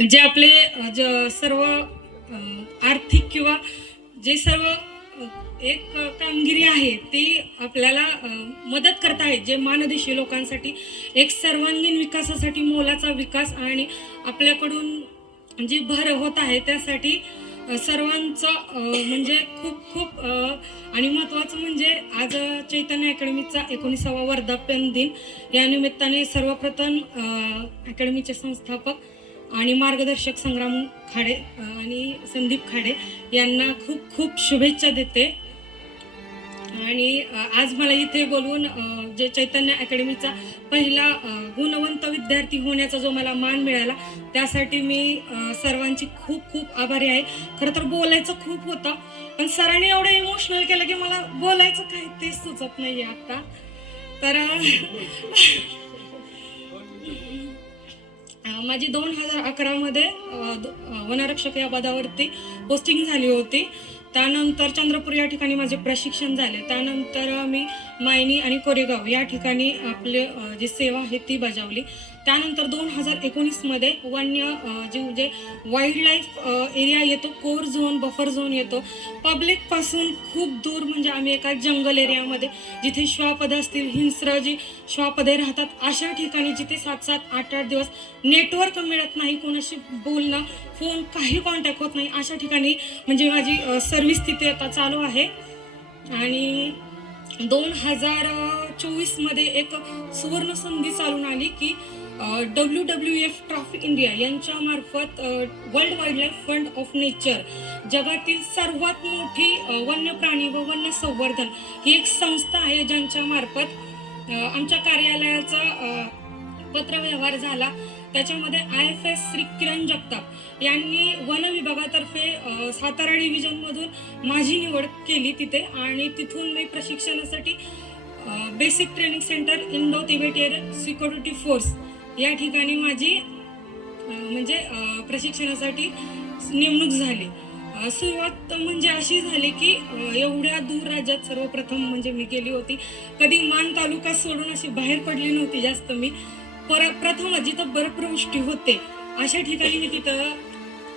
जे आपले सर्व आर्थिक किंवा जे सर्व एक कामगिरी आहे ती आपल्याला मदत करत आहे, जे मानदेशी लोकांसाठी एक सर्वांगीण विकासासाठी मोलाचा विकास आणि आपल्याकडून जी भर होत आहे त्यासाठी सर्वांचं म्हणजे खूप खूप आणि महत्त्वाचं म्हणजे आज चैतन्य अकॅडमीचा 19वा वर्धापन दिन या निमित्ताने सर्वप्रथम अकॅडमीचे संस्थापक आणि मार्गदर्शक संग्राम खाडे आणि संदीप खाडे यांना खूप खूप शुभेच्छा देते। आणि आज मला इथे बोलवून जे चैतन्य अकॅडमीचा पहिला गुणवंत विद्यार्थी होण्याचा जो मला मान मिळाला त्यासाठी मी सर्वांची खूप खूप आभारी आहे। खरं तर बोलायचं खूप होतं पण सरांनी एवढं इमोशनल केलं की मला बोलायचं काही ते सुचत नाहीये आता। तर माझी 2011 मध्ये वनरक्षक या पदावरती पोस्टिंग झाली होती। त्यानंतर चंद्रपूर या ठिकाणी माझे प्रशिक्षण झाले। त्यानंतर मी मायनी आणि कोरेगाव या ठिकाणी आपले जी सेवा आहे ती बजावली। त्यानंतर 2019 मध्ये जे वाईल्ड लाईफ एरिया येतो, कोर झोन, बफर झोन येतो, पब्लिक पासून खूप दूर, म्हणजे आम्ही एका जंगल एरियामध्ये जिथे श्वापदे असतील, हिंस्र जी श्वापदे राहतात अशा ठिकाणी जिथे 7-7, 8-8 दिवस नेटवर्क मिळत नाही, कोणाशी बोलणं, फोन काही कॉन्टॅक्ट होत नाही, अशा ठिकाणी म्हणजे माझी सर्व्हिस तिथे आता चालू आहे। आणि 2024 मध्ये एक सुवर्ण संधी चालून आली की WWF ट्रॉफिक इंडिया यांच्या मार्फत world wild life fund of nature, जगातील सर्वात मोठी वन्य प्राणी व वन्य संवर्धन ही एक संस्था आहे ज्यांच्या मार्फत आमच्या कार्यालयाचा पत्रव्यवहार झाला। त्याच्यामध्ये IFS श्री किरण जगताप यांनी वन विभागातर्फे सातारा डिव्हिजन मधून माझी निवड केली तिथे, आणि तिथून मी प्रशिक्षणासाठी basic training centre Indo Tibetan security force या ठिकाणी माझी म्हणजे प्रशिक्षणासाठी नेमणूक झाली। सुरुवात म्हणजे अशी झाली की एवढ्या दूर राज्यात सर्वप्रथम म्हणजे मी गेली होती, कधी मान तालुका सोडून अशी बाहेर पडली नव्हती जास्त मी। प्रथम जिथं बर्फवृष्टी होते अशा ठिकाणी मी तिथं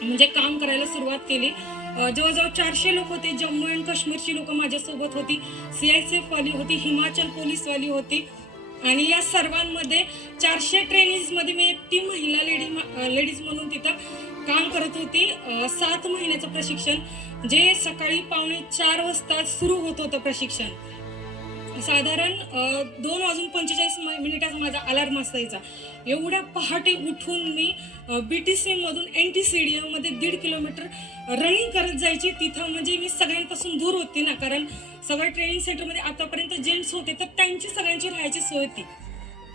म्हणजे काम करायला सुरुवात केली। जवळजवळ 400 लोक होते, जम्मू अँड काश्मीरची लोक माझ्यासोबत होती, CISF वाली होती, हिमाचल पोलीस वाली होती, आणि या सर्वांमध्ये 400 ट्रेनिंग्स मध्ये मी एकटी महिला लेडीज म्हणून तिथं काम करत होती। 7 महिन्याचं प्रशिक्षण जे सकाळी 3:45 वाजता सुरू होत होतं प्रशिक्षण। साधारण 2:45 माझा अलार्म असायचा। एवढ्या पहाटे उठून मी BTC मधून NTCDM मध्ये 1.5 किलोमीटर रनिंग करत जायची। तिथं म्हणजे मी सगळ्यांपासून दूर होती ना, कारण सगळ्या ट्रेनिंग सेंटरमध्ये आतापर्यंत जेंट्स होते तर त्यांची सगळ्यांची राहायची सोय होती,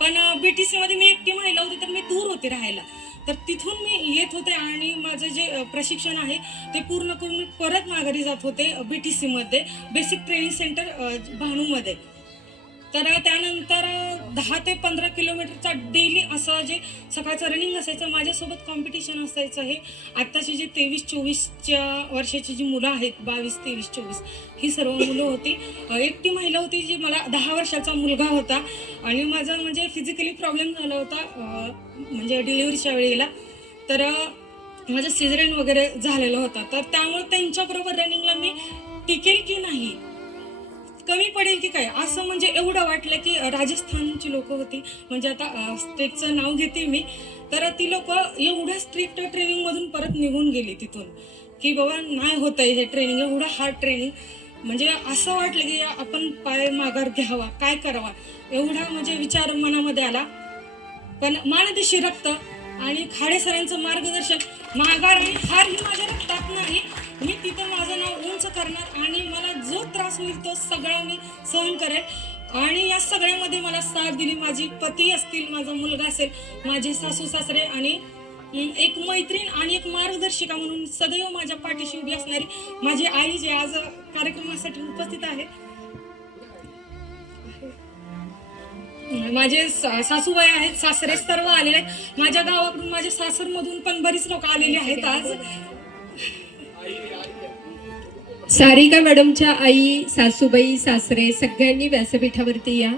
पण BTC मध्ये मी एकटी महिला होती तर मी दूर होते राहायला। तर तिथून मी येत होते आणि माझं जे प्रशिक्षण आहे ते पूर्ण करून मी परत माघारी जात होते BTC मध्ये, बेसिक ट्रेनिंग सेंटर भानूमध्ये। तर त्यानंतर 10 ते 15 किलोमीटरचा डेली असं जे सकाळचं रनिंग असायचं, माझ्यासोबत कॉम्पिटिशन असायचं। हे आत्ताची जी 23-24च्या वर्षाची जी मुलं आहेत, 22, 23, 24 ही सर्व मुलं होती। एकटी महिला होती जी, मला 10 वर्षाचा मुलगा होता, आणि माझा म्हणजे फिजिकली प्रॉब्लेम झाला होता म्हणजे डिलिव्हरीच्या वेळेला, तर माझं सिझेरियन वगैरे झालेलं होतं। तर त्यामुळे त्यांच्याबरोबर रनिंगला मी टिकेल की नाही, कमी पडेल की काय, असं म्हणजे एवढं वाटलं की राजस्थानची लोक होती, म्हणजे आता स्टेटचं नाव घेते मी, तर ती लोक एवढ्या स्ट्रिक्ट ट्रेनिंग मधून परत निघून गेली तिथून की बाबा नाही होतंय हे ट्रेनिंग, एवढं हार्ड ट्रेनिंग, म्हणजे असं वाटलं की आपण पाय माघार घ्यावा, काय करावा, एवढा म्हणजे विचार मनामध्ये आला। पण मानदेशी रक्त आणि खाडे सरांचं मार्गदर्शन, माघार आणि हार ही माझ्या रक्तात नाही, मी तिथं माझं नाव उंच करणार आणि मला जो त्रास होईल तो सगळा मी सहन करेल। आणि या सगळ्यामध्ये मला साथ दिली माझी पती असतील, माझा मुलगा असेल, माझे सासू सासरे, आणि एक मैत्रीण आणि एक मार्गदर्शिका म्हणून सदैव माझ्या पाठीशी उभी असणारी माझी आई, जे आज कार्यक्रमासाठी उपस्थित आहे। माझे सासूबाई आहेत, सासरे सर्व आलेले आहेत, माझ्या गावाकडून, माझ्या सासरमधून पण बरीच लोक आलेली आहेत आज। सारिका मॅडमच्या आई, सासूबाई, सासरे सगळ्यांनी व्यासपीठावरती या।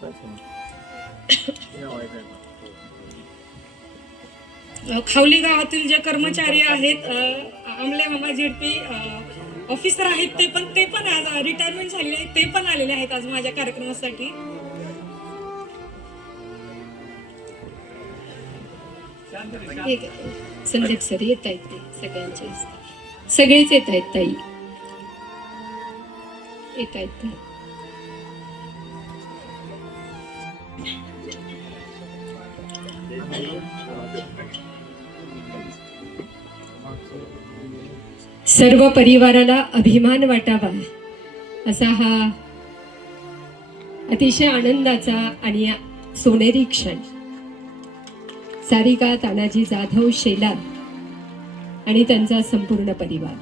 That's खावली गावातील जे कर्मचारी आहेत, आमले मामा झेडपी ऑफिसर आहेत, ते पण आज रिटायरमेंट झालेले आहेत, ते पण आलेले आहेत आज माझ्या कार्यक्रमासाठी. संदीप सर येत आहेत, ते सगळ्यांचे सगळेच येत आहेत ताई, येत आहेत ते. सर्व परिवाराला अभिमान वाटावा असा हा अतिशय आनंदाचा आणि सोनेरी क्षण. सारिका तानाजी जाधव शेलार आणि त्यांचा संपूर्ण परिवार.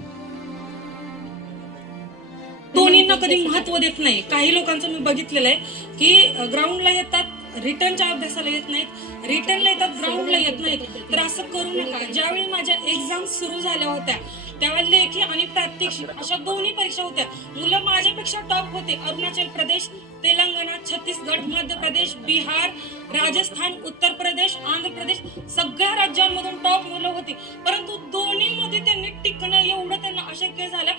दोन्हींना कधी महत्व देत नाही. काही लोकांचं मी बघितलेलं आहे की ग्राउंडला येतात, रिटर्नच्या अभ्यासाला येत नाहीत, रिटर्नला येतात, ग्राउंडला येत नाहीत. तर असं करू नका. ज्यावेळी माझ्या एक्झाम सुरू झाल्या होत्या त्यावेळी लेखी आणि प्रात्यक्षिक अशा दोन्ही परीक्षा होत्या. मुलं माझ्यापेक्षा टॉप होते. अरुणाचल प्रदेश, तेलंगणा, छत्तीसगड, मध्य प्रदेश, बिहार, राजस्थान, उत्तर प्रदेश, आंध्र प्रदेश सगळ्या राज्यांमधून टॉप मुलं होती. परंतु दोन्हीमध्ये त्यांनी टिकणं एवढं त्यांना अशक्य झालं.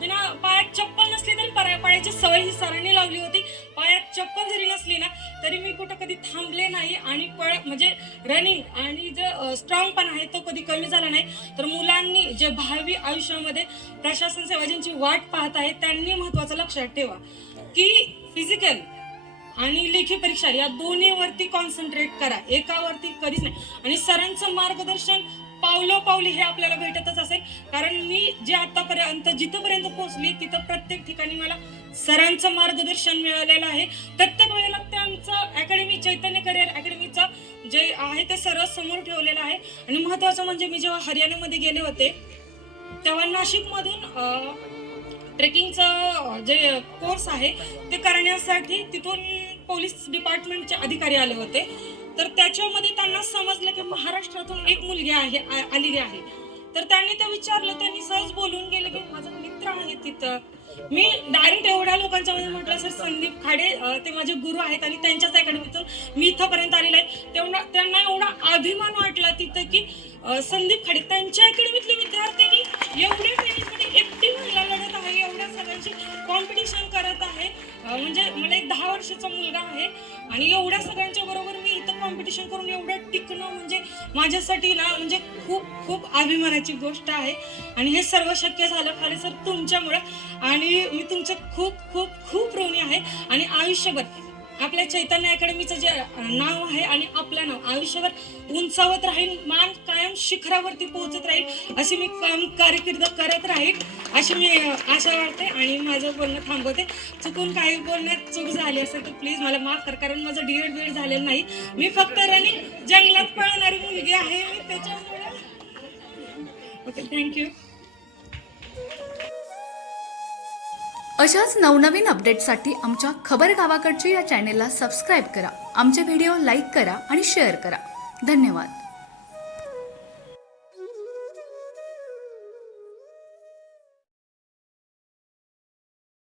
बिना पायात चप्पल नसली तरी पायाची सवय ही सरांनी लावली होती. पायात चप्पल जरी नसली ना तरी मी कुठं कधी थांबले नाही आणि म्हणजे रनिंग आणि जो स्ट्रॉंग पण आहे तो कधी कमी झाला नाही. तर मुलांनी जे भावी आयुष्यामध्ये प्रशासन सेवा ज्यांची वाट पाहत आहे त्यांनी महत्वाचं लक्षात ठेवा की फिजिकल आणि लेखी परीक्षा या दोन्हीवरती कॉन्सन्ट्रेट करा, एकावरती कधीच नाही. आणि सरांचं मार्गदर्शन पावलोपावली हे आपल्याला भेटतच असेल. कारण मी जे आतापर्यंत जिथपर्यंत पोहोचली तिथं प्रत्येक ठिकाणी मला सरांचं मार्गदर्शन मिळालेलं आहे. प्रत्येक वेळेला त्यांचं अकॅडमी, चैतन्य करिअर अकॅडमीचं जे आहे ते सर्व समोर ठेवलेलं आहे. आणि महत्वाचं म्हणजे मी जेव्हा हरियाणामध्ये गेले होते तेव्हा नाशिकमधून ट्रेकिंगचं जे कोर्स आहे ते करण्यासाठी तिथून पोलीस डिपार्टमेंटचे अधिकारी आले होते. तर त्याच्यामध्ये त्यांना समजलं की महाराष्ट्रातून एक मुलगी आलेली आहे. तर त्यांनी ते विचारलं, त्यांनी सहज बोलून गेले की माझा मित्र आहे तिथं. मी डायरेक्ट एवढ्या लोकांच्या मध्ये म्हटलं सर संदीप खाडे ते माझे गुरु आहेत आणि त्यांच्याच अकॅडमीतून मी इथंपर्यंत आलेला आहे. त्यांना एवढा अभिमान वाटला तिथं की संदीप खाडे त्यांच्या अकॅडमीतले विद्यार्थ्यांनी एवढ्या टेनिसमध्ये एकटी महिला लढत आहे, एवढ्या सगळ्यांची कॉम्पिटिशन करत आहे. म्हणजे मला एक 10 वर्षाचा मुलगा आहे आणि एवढ्या सगळ्यांच्या बरोबर मी इथं कॉम्पिटिशन करून एवढं टिकणं म्हणजे माझ्यासाठी ना म्हणजे खूप खूप अभिमानाची गोष्ट आहे. आणि हे सर्व शक्य झालं खाली सर तुमच्यामुळे. आणि मी तुमचं खूप खूप खूप ऋणी आहे. आणि आयुष्यभर आपल्या चैतन्य अकॅडमीचं जे नाव आहे आणि आपलं नाव आयुष्यभर उंचावत राहील, मान कायम शिखरावरती पोहोचत राहील, अशी मी कारकीर्द करत राहील अशी मी आशा वाटते. आणि माझं बोलणं थांबवते. चुकून काही बोलण्यात चूक झाली असेल तर प्लीज मला माफ कर, कारण माझं बीएड झालेलं नाही. मी फक्त रनिंग जंगलात पळणारी मुलगी आहे मी, त्याच्यामुळे. Okay, thank you. अशाच नवनवीन अपडेटसाठी आमच्या खबर गावाकडची या चॅनेलला सबस्क्राईब करा. आमचे व्हिडिओ लाईक करा आणि शेअर करा. धन्यवाद.